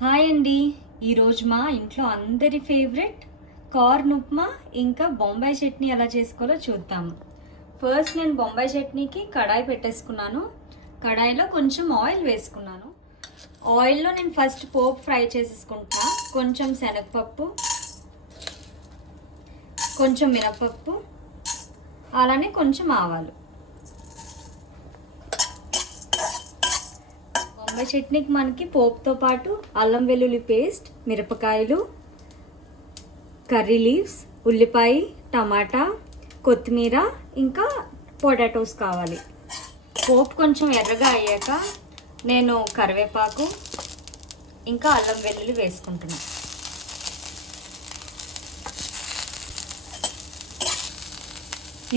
Hi అండి. ఈరోజు మా ఇంట్లో అందరి ఫేవరెట్ కార్న్ ఉప్మా ఇంకా బొంబాయి చట్నీ ఎలా చేసుకోవాలో చూద్దాం. ఫస్ట్ నేను బొంబాయి చట్నీకి కడాయి పెట్టేసుకున్నాను. కడాయిలో కొంచెం ఆయిల్ వేసుకున్నాను. ఆయిల్లో నేను ఫస్ట్ పోపు ఫ్రై చేసేసుకుంటున్నా. కొంచెం శనగపప్పు, కొంచెం మినపప్పు, అలానే కొంచెం ఆవాలు. బొంబాయి చట్నీకి మనకి పోపుతో పాటు అల్లం వెల్లుల్లి పేస్ట్, మిరపకాయలు, కర్రీ లీవ్స్, ఉల్లిపాయ, టమాటా, కొత్తిమీర ఇంకా పొటాటోస్ కావాలి. పోపు కొంచెం ఎర్రగా అయ్యాక నేను కరివేపాకు ఇంకా అల్లం వెల్లుల్లి వేసుకుంటున్నాను.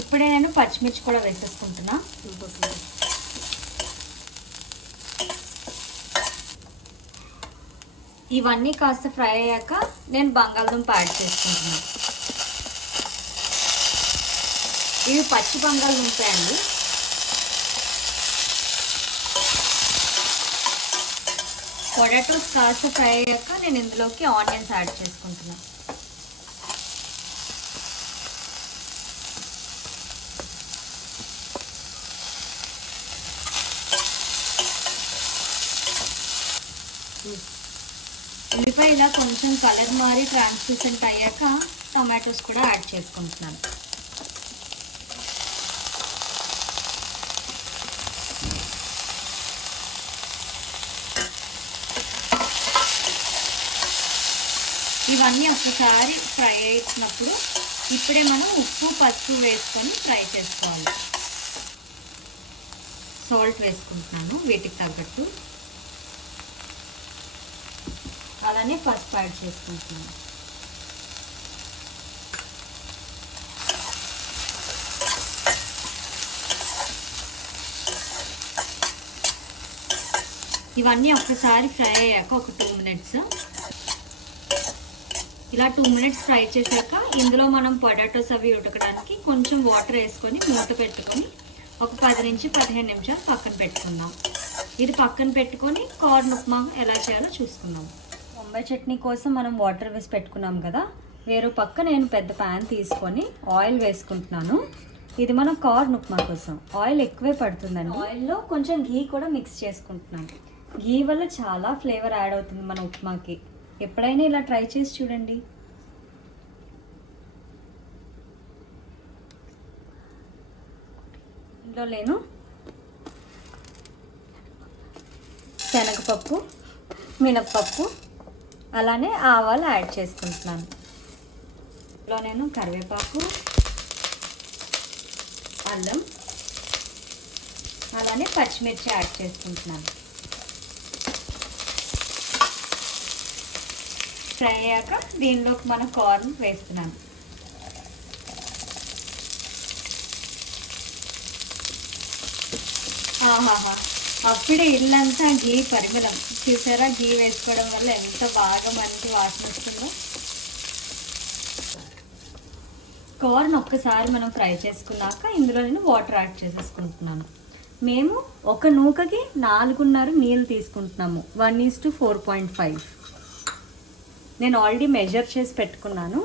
ఇప్పుడే నేను పచ్చిమిర్చి కూడా వేసేసుకుంటున్నా. ఇవన్నీ కాస్త ఫ్రై అయ్యాక నేను బంగాళదుంప యాడ్ చేసుకుంటున్నాను. ఇవి పచ్చి బంగాళదుంపే అండి. పొటాటోస్ కాస్త ఫ్రై అయ్యాక నేను ఇందులోకి ఆనియన్స్ యాడ్ చేసుకుంటున్నాను. ఉల్లిపాయ ఇలా కొంచెం కలర్ మారి ట్రాన్స్లూసెంట్ అయ్యాక టమాటోస్ కూడా యాడ్ చేసుకుంటున్నాను. ఇవన్నీ ఒకసారి ఫ్రై అయినప్పుడు ఇప్పుడే మనం ఉప్పు పసుపు వేసుకొని ఫ్రై చేసుకోవాలి. సాల్ట్ వేసుకుంటున్నాను వీటికి తగ్గట్టు, అలానే పసుపు యాడ్ చేసుకుంటున్నాను. ఇవన్నీ ఒక్కసారి ఫ్రై అయ్యాక ఒక 2 మినిట్స్ ఇలా 2 మినిట్స్ ఫ్రై చేశాక ఇందులో మనం పొటాటోస్ అవి ఉడకడానికి కొంచెం వాటర్ వేసుకొని మూత పెట్టుకొని ఒక 10 నుంచి 15 నిమిషాలు పక్కన పెట్టుకుందాం. ఇది పక్కన పెట్టుకొని కార్న్ ఉప్మా ఎలా చేయాలో చూసుకుందాం. బొంబాయి చట్నీ కోసం మనం వాటర్ వేసి పెట్టుకున్నాం కదా, వేరే పక్క నేను పెద్ద ప్యాన్ తీసుకొని ఆయిల్ వేసుకుంటున్నాను. ఇది మనం కార్న్ ఉప్మా కోసం ఆయిల్ ఎక్కువే పడుతుందండి. ఆయిల్లో కొంచెం ఘీ కూడా మిక్స్ చేసుకుంటున్నాను. ఘీ వల్ల చాలా ఫ్లేవర్ యాడ్ అవుతుంది మన ఉప్మాకి. ఎప్పుడైనా ఇలా ట్రై చేసి చూడండి. ఇందులో నేను శనగపప్పు, మినప్పప్పు, అలానే ఆవాలు యాడ్ చేసుకుంటున్నాను. ఇందులో నేను కరివేపాకు, అల్లం, అలానే పచ్చిమిర్చి యాడ్ చేసుకుంటున్నాను. ఫ్రై అయ్యాక దీనిలోకి మన కార్న్ వేస్తున్నాను. ఆహాహా, అప్పుడే ఇల్లంతా ఘీ పరిమళం. చూసారా, ఘీ వేసుకోవడం వల్ల ఎంత బాగా మంచి వాసన వస్తుందో. కార్న్ ఒక్కసారి మనం ఫ్రై చేసుకున్నాక ఇందులో నేను వాటర్ యాడ్ చేసేసుకుంటున్నాను. మేము ఒక నూకకి 4.5 నీళ్ళు తీసుకుంటున్నాము. 1:4.5. నేను ఆల్రెడీ మెజర్ చేసి పెట్టుకున్నాను,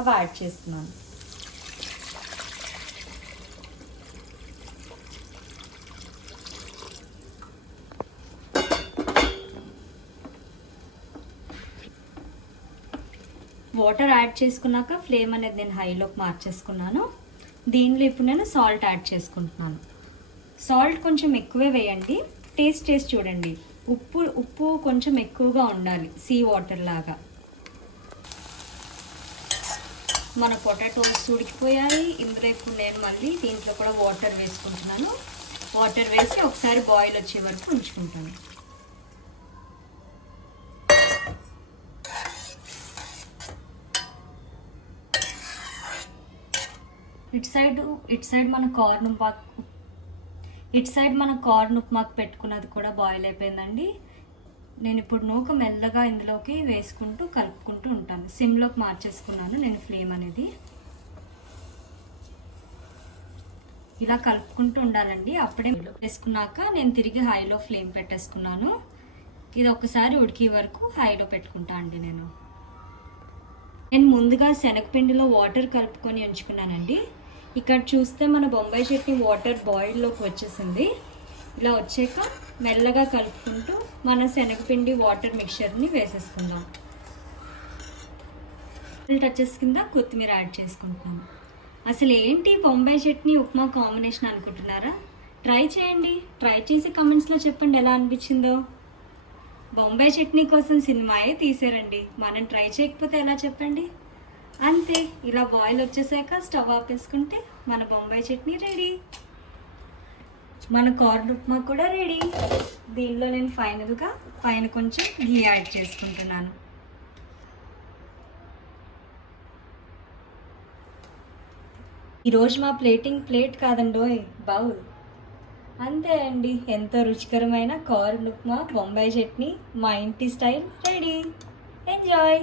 అవి యాడ్ చేస్తున్నాను. వాటర్ యాడ్ చేసుకున్నాక ఫ్లేమ్ అనేది నేను హైలోకి మార్చేసుకున్నాను. దీనిలో ఇప్పుడు నేను సాల్ట్ యాడ్ చేసుకుంటున్నాను. సాల్ట్ కొంచెం ఎక్కువే వేయండి. టేస్ట్ చేసి చూడండి. ఉప్పు కొంచెం ఎక్కువగా ఉండాలి, సీ వాటర్ లాగా. మన పొటాటోస్ ఉడికిపోయాయి. ఇందులో ఇప్పుడు నేను మళ్ళీ దీంట్లో కూడా వాటర్ వేసుకుంటున్నాను. వాటర్ వేసి ఒకసారి బాయిల్ వచ్చే వరకు ఉంచుకుంటాను. ఇటు సైడ్ మన కార్న్ ఉప్మాకు పెట్టుకున్నది కూడా బాయిల్ అయిపోయిందండి. నేను ఇప్పుడు నూక మెల్లగా ఇందులోకి వేసుకుంటూ కలుపుకుంటూ ఉంటాను. సిమ్లోకి మార్చేసుకున్నాను నేను ఫ్లేమ్ అనేది. ఇలా కలుపుకుంటూ ఉండాలండి. అప్పుడే వేసుకున్నాక నేను తిరిగి హైలో ఫ్లేమ్ పెట్టేసుకున్నాను. ఇది ఒకసారి ఉడికే వరకు హైలో పెట్టుకుంటా అండి. నేను ముందుగా శనగపిండిలో వాటర్ కలుపుకొని ఉంచుకున్నానండి. ఇక్కడ చూస్తే మన బొంబాయి చట్నీ వాటర్ బాయిల్లోకి వచ్చేసింది. ఇలా వచ్చాక మెల్లగా కలుపుకుంటూ మన శనగపిండి వాటర్ మిక్చర్ని వేసేసుకుందాం. టచెస్ కింద కొత్తిమీర యాడ్ చేసుకుంటున్నాం. అసలు ఏంటి బొంబాయి చట్నీ ఉప్మా కాంబినేషన్ అనుకుంటున్నారా? ట్రై చేయండి. ట్రై చేసి కమెంట్స్లో చెప్పండి ఎలా అనిపించిందో. బొంబాయి చట్నీ కోసం సినిమాయే తీసారండి, మనం ట్రై చేయకపోతే ఎలా చెప్పండి. అంతే, ఇలా బాయిల్ వచ్చేసాక స్టవ్ ఆపేసుకుంటే మన బొంబాయి చట్నీ రెడీ. మన కార్న్ ఉప్మా కూడా రెడీ. దీనిలో నేను ఫైనల్గా పైన కొంచెం ఘీ యాడ్ చేసుకుంటున్నాను. ఈరోజు మా ప్లేట్ కాదండోయ్, బౌల్. అంతే అండి, ఎంతో రుచికరమైన కార్న్ ఉప్మా బొంబాయి చట్నీ మా ఇంటి స్టైల్ రెడీ. ఎంజాయ్.